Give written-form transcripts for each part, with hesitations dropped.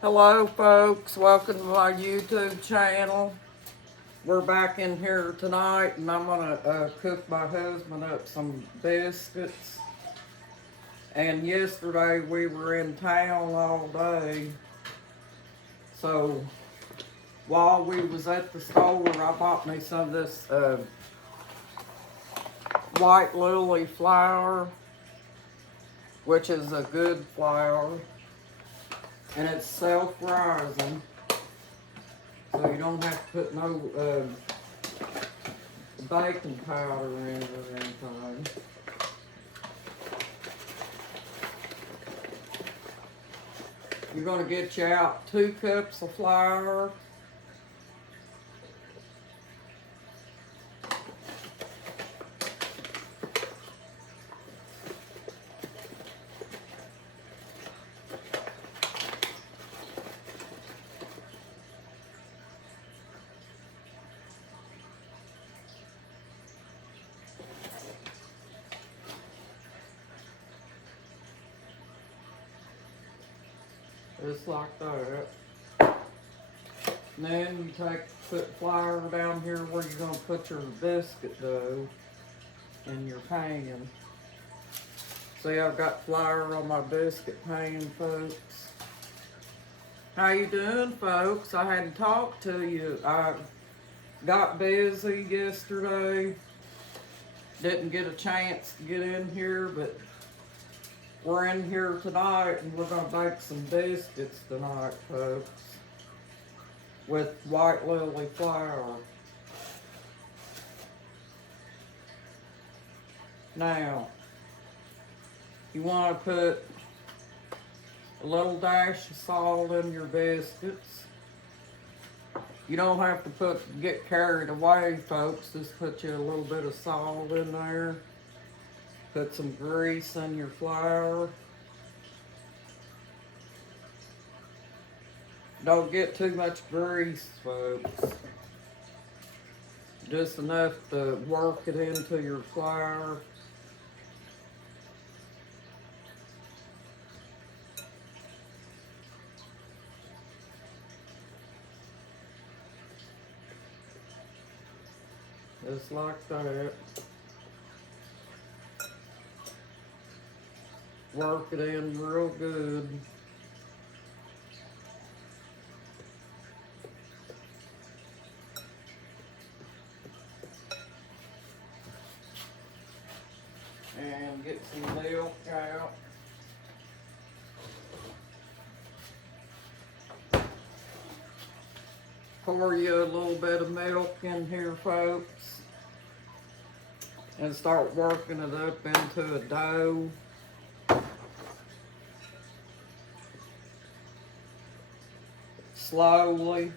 Hello folks, welcome to my YouTube channel. We're back in here tonight and I'm gonna cook my husband up some biscuits. And yesterday we were in town all day. So while we was at the store, I bought me some of this white lily flour, which is a good flour. And it's self-rising. So you don't have to put no baking powder in it or anything. You're going to get you out 2 cups of flour. Just like that. And then you put flour down here where you're going to put your biscuit dough in your pan. See, I've got flour on my biscuit pan, folks. How you doing, folks? I hadn't talked to you. I got busy yesterday. Didn't get a chance to get in here, but we're in here tonight and we're going to bake some biscuits tonight, folks, with white lily flour. Now, you want to put a little dash of salt in your biscuits. You don't have to get carried away, folks. Just put you a little bit of salt in there. Put some grease in your flour. Don't get too much grease, folks. Just enough to work it into your flour. Just like that. Work it in real good. And get some milk out. Pour you a little bit of milk in here, folks. And start working it up into a dough. Slowly.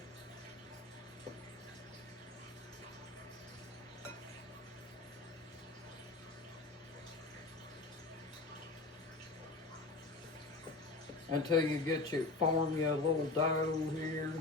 Until you form you a little dough here.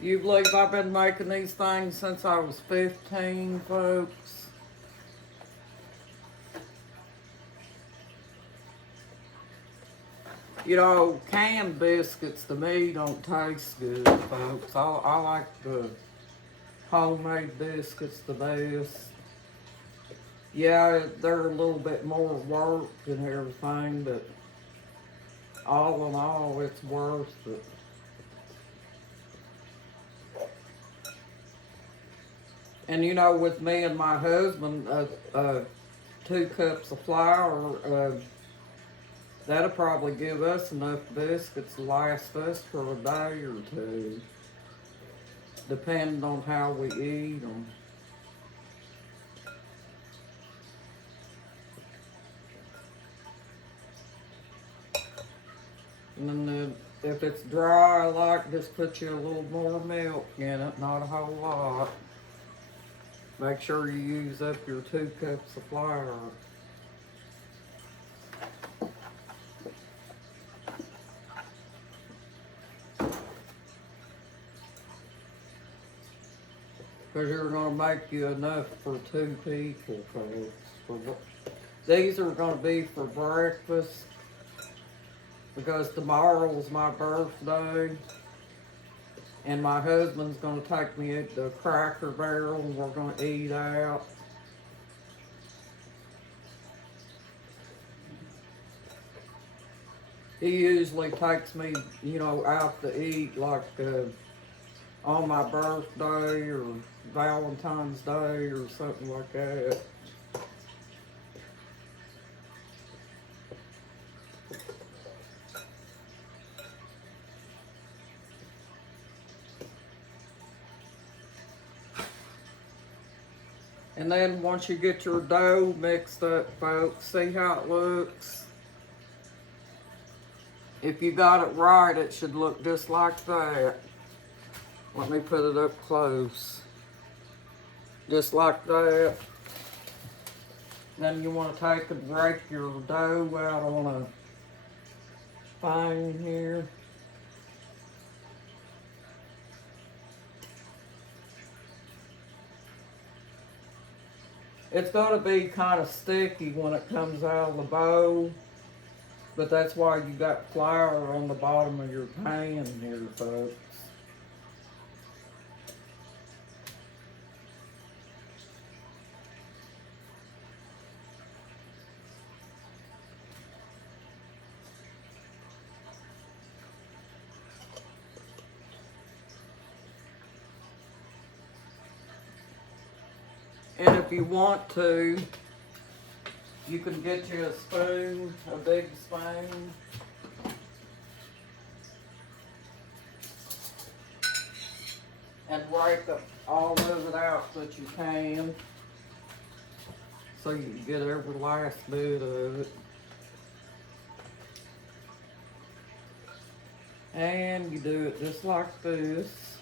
You believe I've been making these things since I was 15, folks? You know, canned biscuits to me don't taste good, folks. I like the homemade biscuits the best. Yeah, they're a little bit more work and everything, but all in all, it's worth it. And you know, with me and my husband, 2 cups of flour, that'll probably give us enough biscuits to last us for a day or 2, depending on how we eat them. And then if it's dry, I like just put you a little more milk in it, not a whole lot. Make sure you use up your 2 cups of flour. Because you're going to make you enough for 2 people, folks. These are going to be for breakfast. Because tomorrow's my birthday. And my husband's going to take me at the Cracker Barrel and we're going to eat out. He usually takes me, you know, out to eat like on my birthday or Valentine's Day or something like that. And then once you get your dough mixed up, folks, see how it looks? If you got it right, it should look just like that. Let me put it up close. Just like that. Then you want to take and break your dough out on a thing here. It's going to be kind of sticky when it comes out of the bowl, but that's why you got flour on the bottom of your pan here, folks. And if you want to, you can get you a spoon, a big spoon. And rake all of it out that you can. So you can get every last bit of it. And you do it just like this.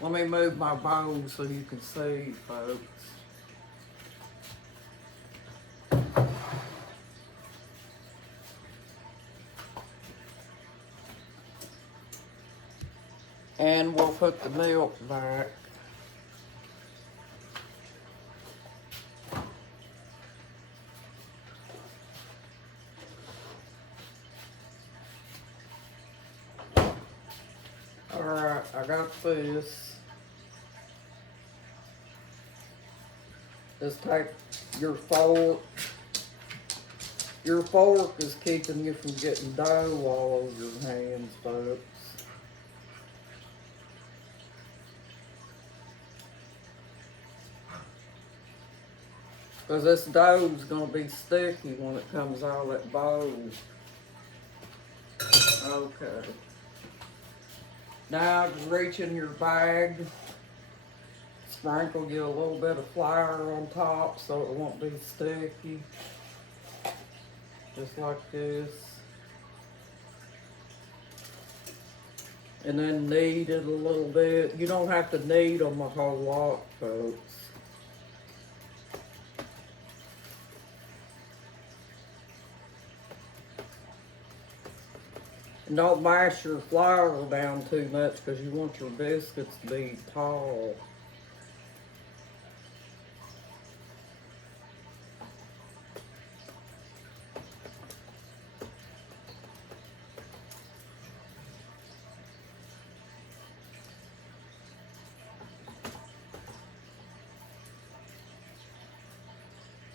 Let me move my bowl so you can see, folks. And we'll put the milk back. Alright, I got this. Just take your fork. Your fork is keeping you from getting dough all over your hands, folks. Because this dough is going to be sticky when it comes out of that bowl. Okay. Now just reach in your bag. Sprinkle you a little bit of flour on top so it won't be sticky. Just like this. And then knead it a little bit. You don't have to knead them a whole lot, folks. And don't mash your flour down too much because you want your biscuits to be tall.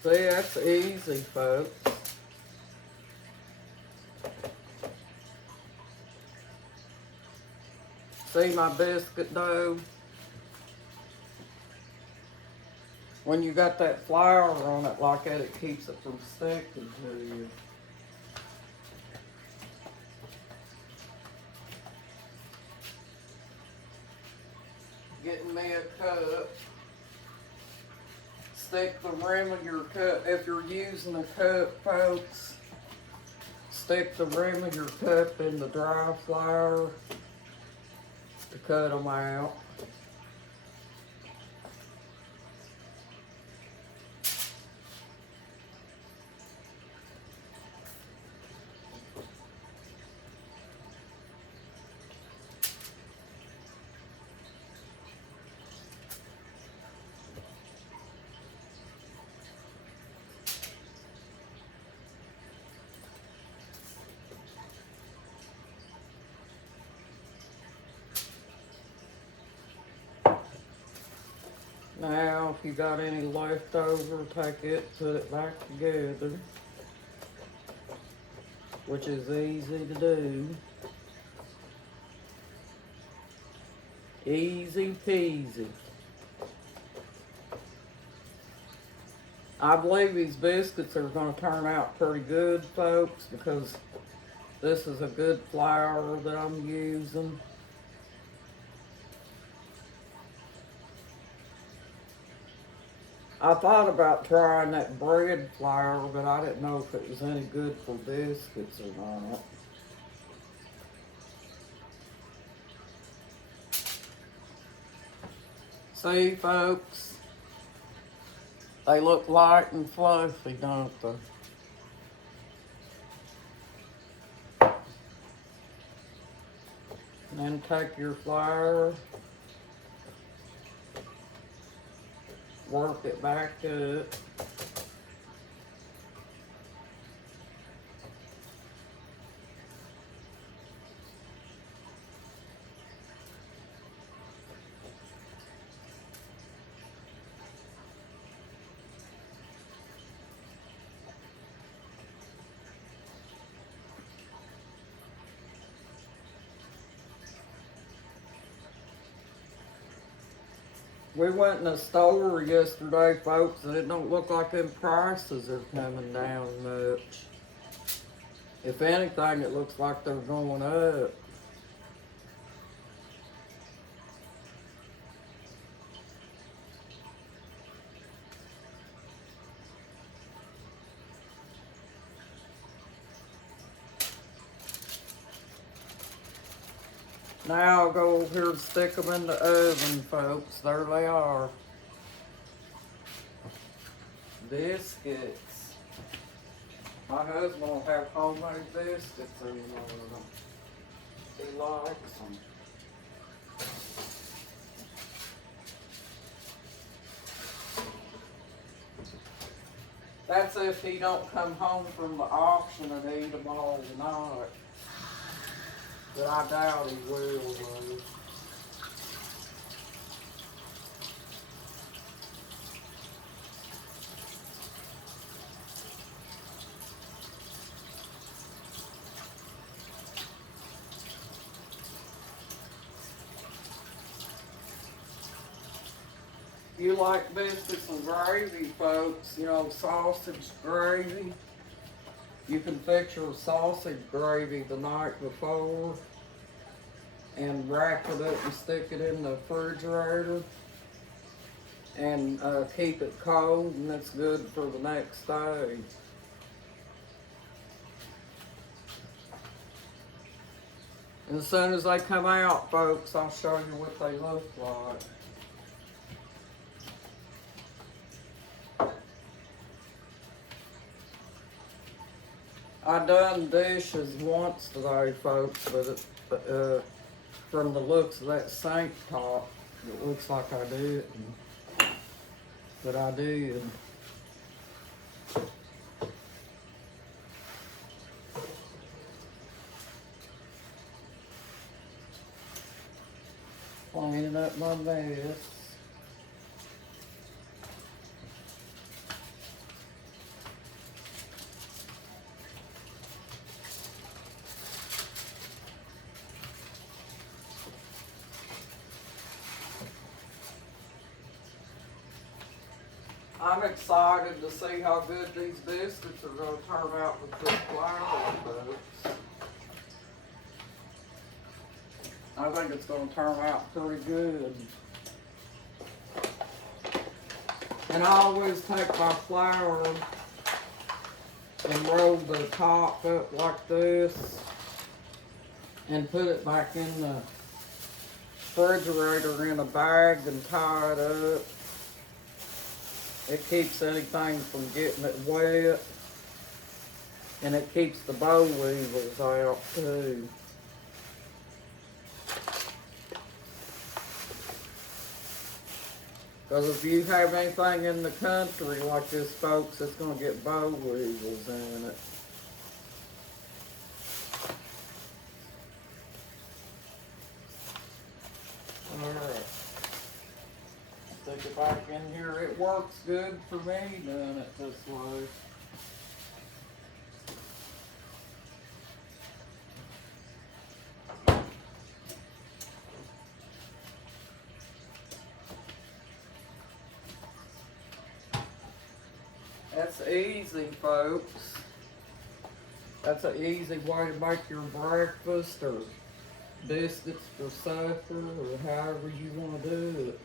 See, that's easy, folks. See my biscuit dough? When you got that flour on it like that, it keeps it from sticking to you. Getting me a cup. Stick the rim of your cup. If you're using a cup, folks, stick the rim of your cup in the dry flour to cut them out. Now, if you got any leftover, take it, put it back together, which is easy to do. Easy peasy. I believe these biscuits are going to turn out pretty good, folks, because this is a good flour that I'm using. I thought about trying that bread flour, but I didn't know if it was any good for biscuits or not. See, folks, they look light and fluffy, don't they? And then take your flour, work it back up. We went in the store yesterday, folks, and it don't look like them prices are coming down much. If anything, it looks like they're going up. Now I'll go over here and stick them in the oven, folks. There they are. Biscuits. My husband will have homemade biscuits anymore. He likes them. That's if he don't come home from the auction and eat them all tonight. But I doubt he will, though. You like biscuits and gravy, folks, you know, sausage gravy. You can fix your sausage gravy the night before and wrap it up and stick it in the refrigerator and keep it cold, and it's good for the next day. And as soon as they come out, folks, I'll show you what they look like. I done dishes once today, folks, but from the looks of that sink top, it looks like I didn't. But I did. Cleaning up my mess. I'm excited to see how good these biscuits are going to turn out with this flour, folks. I think it's going to turn out pretty good. And I always take my flour and roll the top up like this and put it back in the refrigerator in a bag and tie it up. It keeps anything from getting it wet, and it keeps the boll weevils out too. Because if you have anything in the country like this, folks, it's going to get boll weevils in it. Alright. Stick it back in here. It works good for me doing it this way. That's easy, folks. That's an easy way to make your breakfast or biscuits for supper or however you want to do it.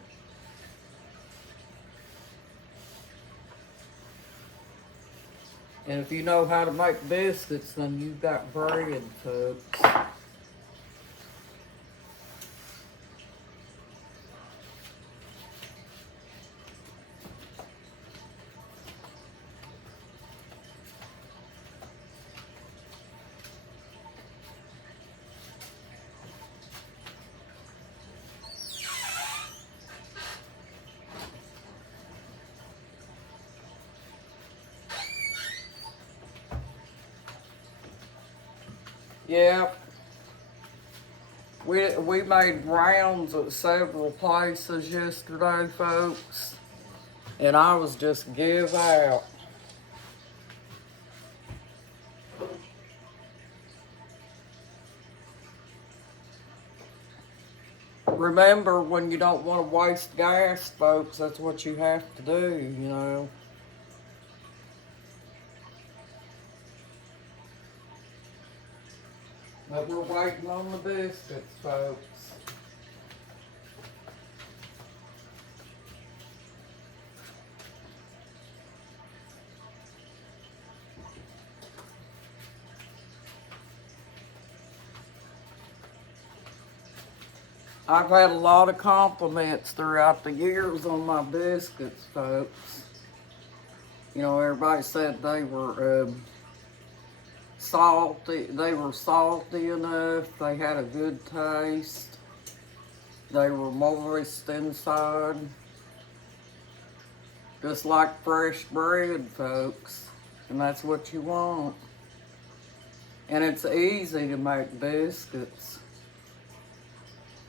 And if you know how to make biscuits, then you've got bread, folks. Yeah, we made rounds at several places yesterday, folks, and I was just give out. Remember, when you don't want to waste gas, folks, that's what you have to do, you know. But we're waiting on the biscuits, folks. I've had a lot of compliments throughout the years on my biscuits, folks. You know, everybody said they were salty. They were salty enough. They had a good taste. They were moist inside. Just like fresh bread, folks. And that's what you want. And it's easy to make biscuits.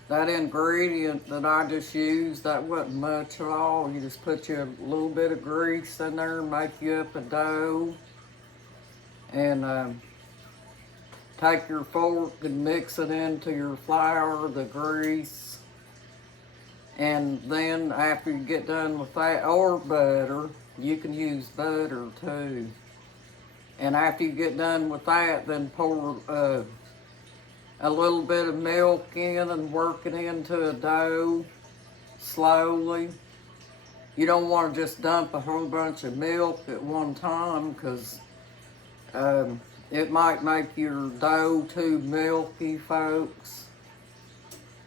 That ingredient that I just used, that wasn't much at all. You just put you a little bit of grease in there, make you up a dough, and take your fork and mix it into your flour, the grease, and then after you get done with that, or butter, you can use butter too. And after you get done with that, then pour a little bit of milk in and work it into a dough slowly. You don't want to just dump a whole bunch of milk at one time, because it might make your dough too milky, folks.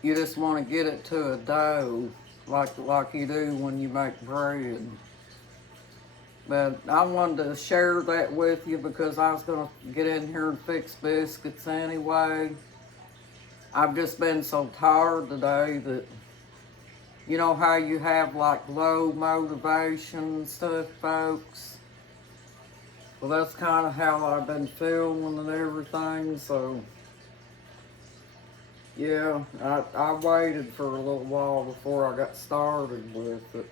You just want to get it to a dough like you do when you make bread. But I wanted to share that with you because I was going to get in here and fix biscuits anyway. I've just been so tired today that, you know how you have like low motivation and stuff, folks? Well, that's kind of how I've been feeling and everything, so yeah, I waited for a little while before I got started with it.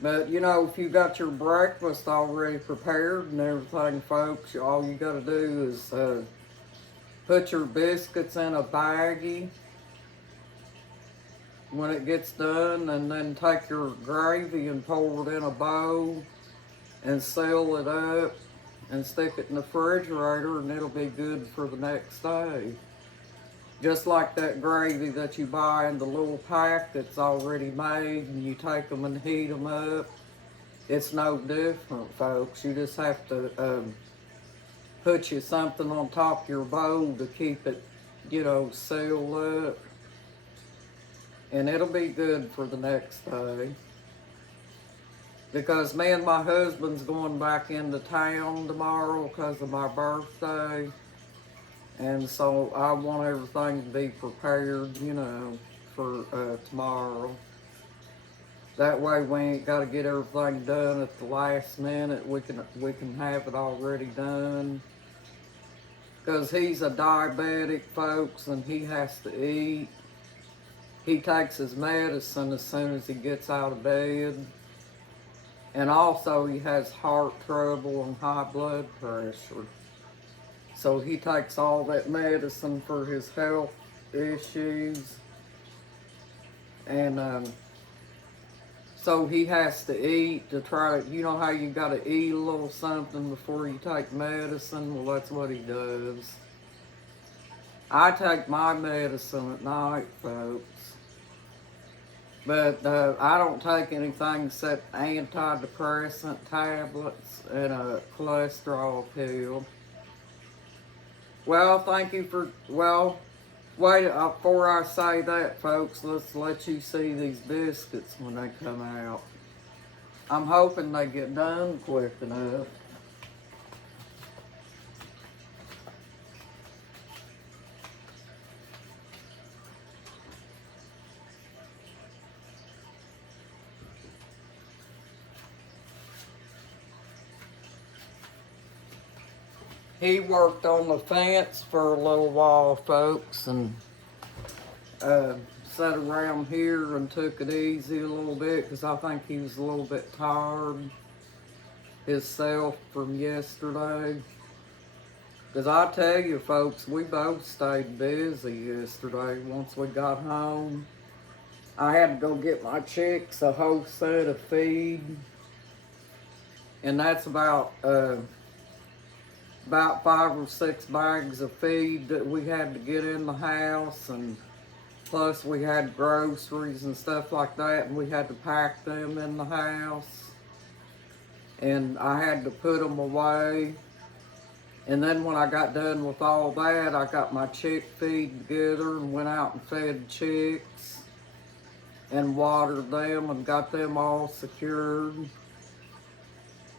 But, you know, if you got your breakfast already prepared and everything, folks, all you got to do is put your biscuits in a baggie when it gets done, and then take your gravy and pour it in a bowl and seal it up and stick it in the refrigerator, and it'll be good for the next day. Just like that gravy that you buy in the little pack that's already made, and you take them and heat them up. It's no different, folks. You just have to put you something on top of your bowl to keep it, you know, sealed up. And it'll be good for the next day. Because me and my husband's going back into town tomorrow because of my birthday. And so I want everything to be prepared, you know, for tomorrow. That way we ain't got to get everything done at the last minute. We can have it already done. Because he's a diabetic, folks, and he has to eat. he takes his medicine as soon as he gets out of bed. And also he has heart trouble and high blood pressure. So he takes all that medicine for his health issues. And so he has to eat to try to, you know how you gotta eat a little something before you take medicine? Well, that's what he does. I take my medicine at night, folks. But I don't take anything except antidepressant tablets and a cholesterol pill. Well, thank you for, well, wait, before I say that, folks, let's let you see these biscuits when they come out. I'm hoping they get done quick enough. He worked on the fence for a little while, folks, and sat around here and took it easy a little bit because I think he was a little bit tired himself from yesterday. Because I tell you, folks, we both stayed busy yesterday once we got home. I had to go get my chicks a whole set of feed, and that's about 5 or 6 bags of feed that we had to get in the house, and plus we had groceries and stuff like that, and we had to pack them in the house, and I had to put them away. And then when I got done with all that, I got my chick feed together and went out and fed chicks and watered them and got them all secured.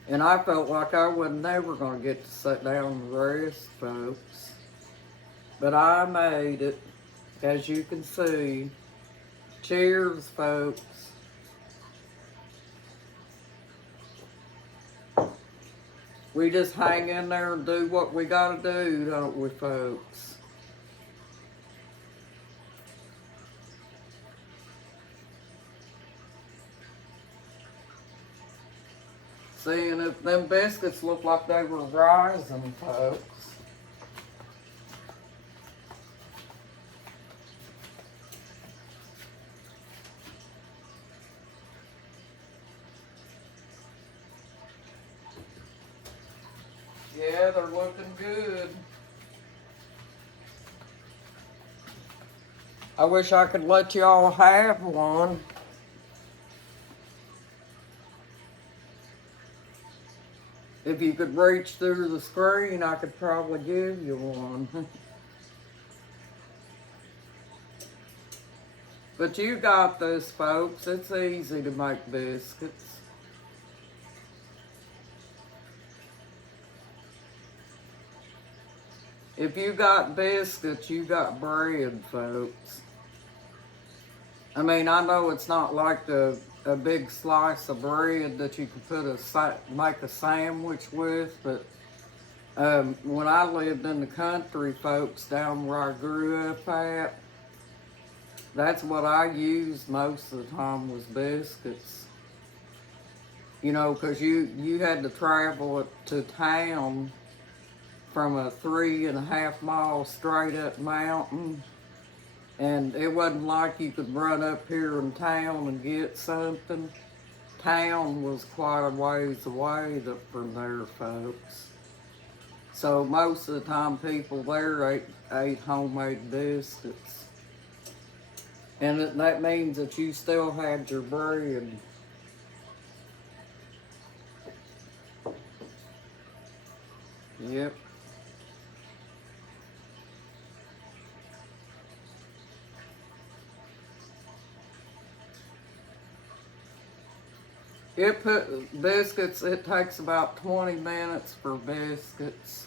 And I felt like I was never going to get to sit down and rest, folks. But I made it, as you can see. Cheers, folks. We just hang in there and do what we got to do, don't we, folks? Seeing if them biscuits look like they were rising, folks. Yeah, they're looking good. I wish I could let y'all have one. If you could reach through the screen, I could probably give you one. But you got this, folks. It's easy to make biscuits. If you got biscuits, you got bread, folks. I mean, I know it's not like a big slice of bread that you can make a sandwich with, but when I lived in the country, folks, down where I grew up at, that's what I used most of the time was biscuits. You know, because you had to travel to town from a 3.5 mile straight up mountain. And it wasn't like you could run up here in town and get something. Town was quite a ways away from there, folks. So most of the time people there ate homemade biscuits. And that means that you still had your bread. Yep. Biscuits, it takes about 20 minutes for biscuits.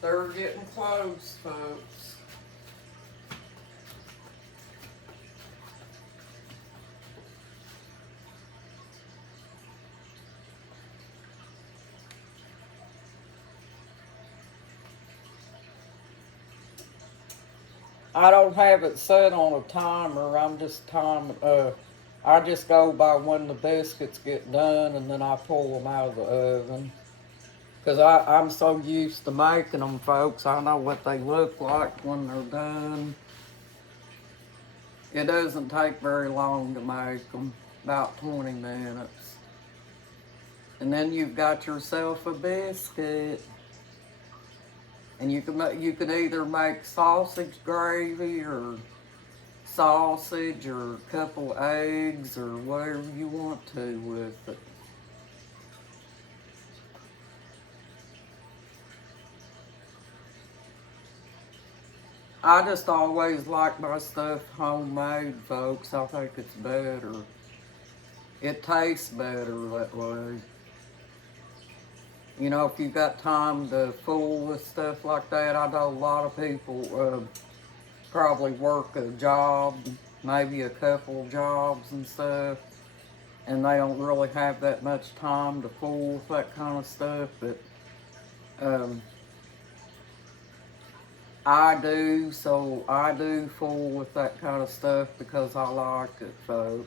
They're getting close, folks. I don't have it set on a timer. I'm just I just go by when the biscuits get done, and then I pull them out of the oven. Because I'm so used to making them, folks. I know what they look like when they're done. It doesn't take very long to make them, about 20 minutes. And then you've got yourself a biscuit. And you can either make sausage gravy or sausage or a couple eggs or whatever you want to with it. I just always like my stuff homemade, folks. I think it's better. It tastes better that way. You know, if you've got time to fool with stuff like that, I know a lot of people probably work a job, maybe a couple jobs and stuff, and they don't really have that much time to fool with that kind of stuff, but I do, so I do fool with that kind of stuff because I like it, folks.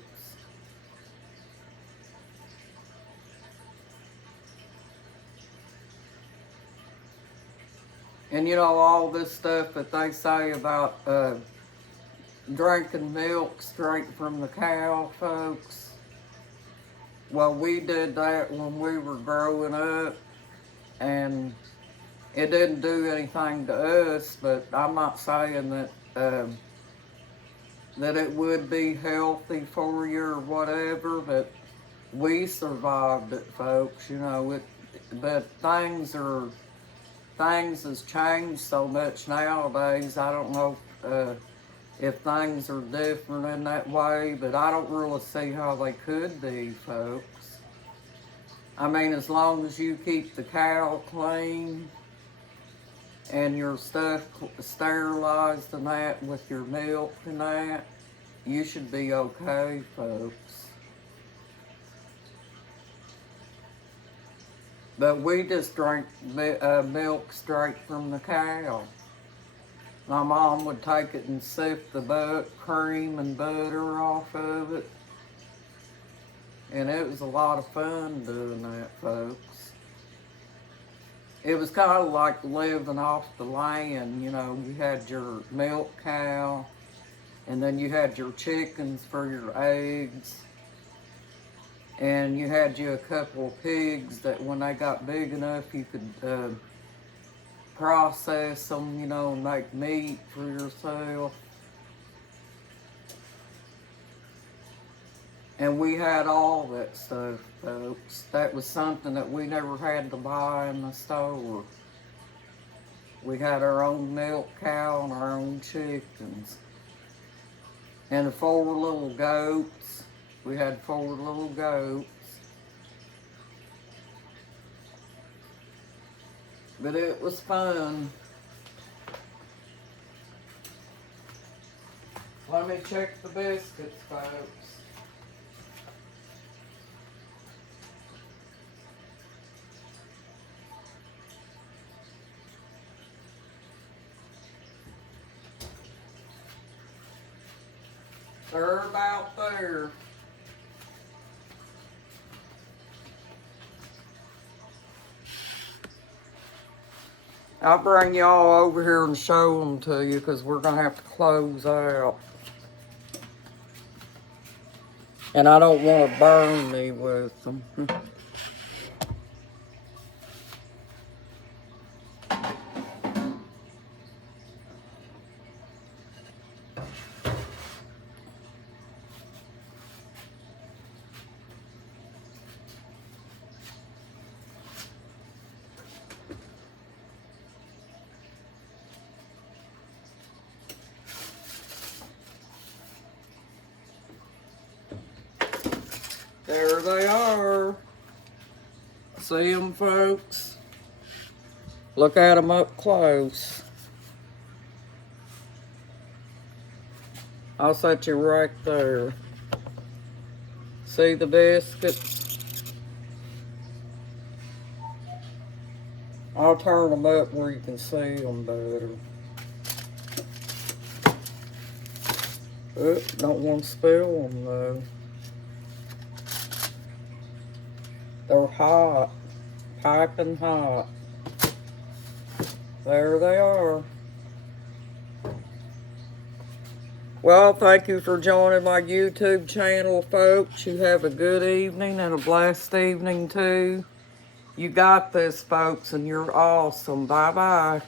And you know, all this stuff that they say about drinking milk straight from the cow, folks. Well, we did that when we were growing up, and it didn't do anything to us, but I'm not saying that it would be healthy for you or whatever, but we survived it, folks. You know, but things has changed so much nowadays. I don't know if things are different in that way, but I don't really see how they could be, folks. I mean, as long as you keep the cow clean and your stuff sterilized and that with your milk and that, you should be okay, folks. But we just drank milk straight from the cow. My mom would take it and sift the cream and butter off of it. And it was a lot of fun doing that, folks. It was kind of like living off the land, you know. You had your milk cow, and then you had your chickens for your eggs. And you had you a couple of pigs that when they got big enough, you could process them, you know, and make meat for yourself. And we had all that stuff, folks. That was something that we never had to buy in the store. We had our own milk cow and our own chickens. And the 4 little goats. We had 4 little goats. But it was fun. Let me check the biscuits, folks. They're about there. I'll bring y'all over here and show them to you because we're going to have to close out. And I don't want to burn me with them. There they are. See them, folks? Look at them up close. I'll set you right there. See the biscuits? I'll turn them up where you can see them better. Oop, don't want to spill them though. They're hot, piping hot. There they are. Well, thank you for joining my YouTube channel, folks. You have a good evening and a blessed evening, too. You got this, folks, and you're awesome. Bye-bye.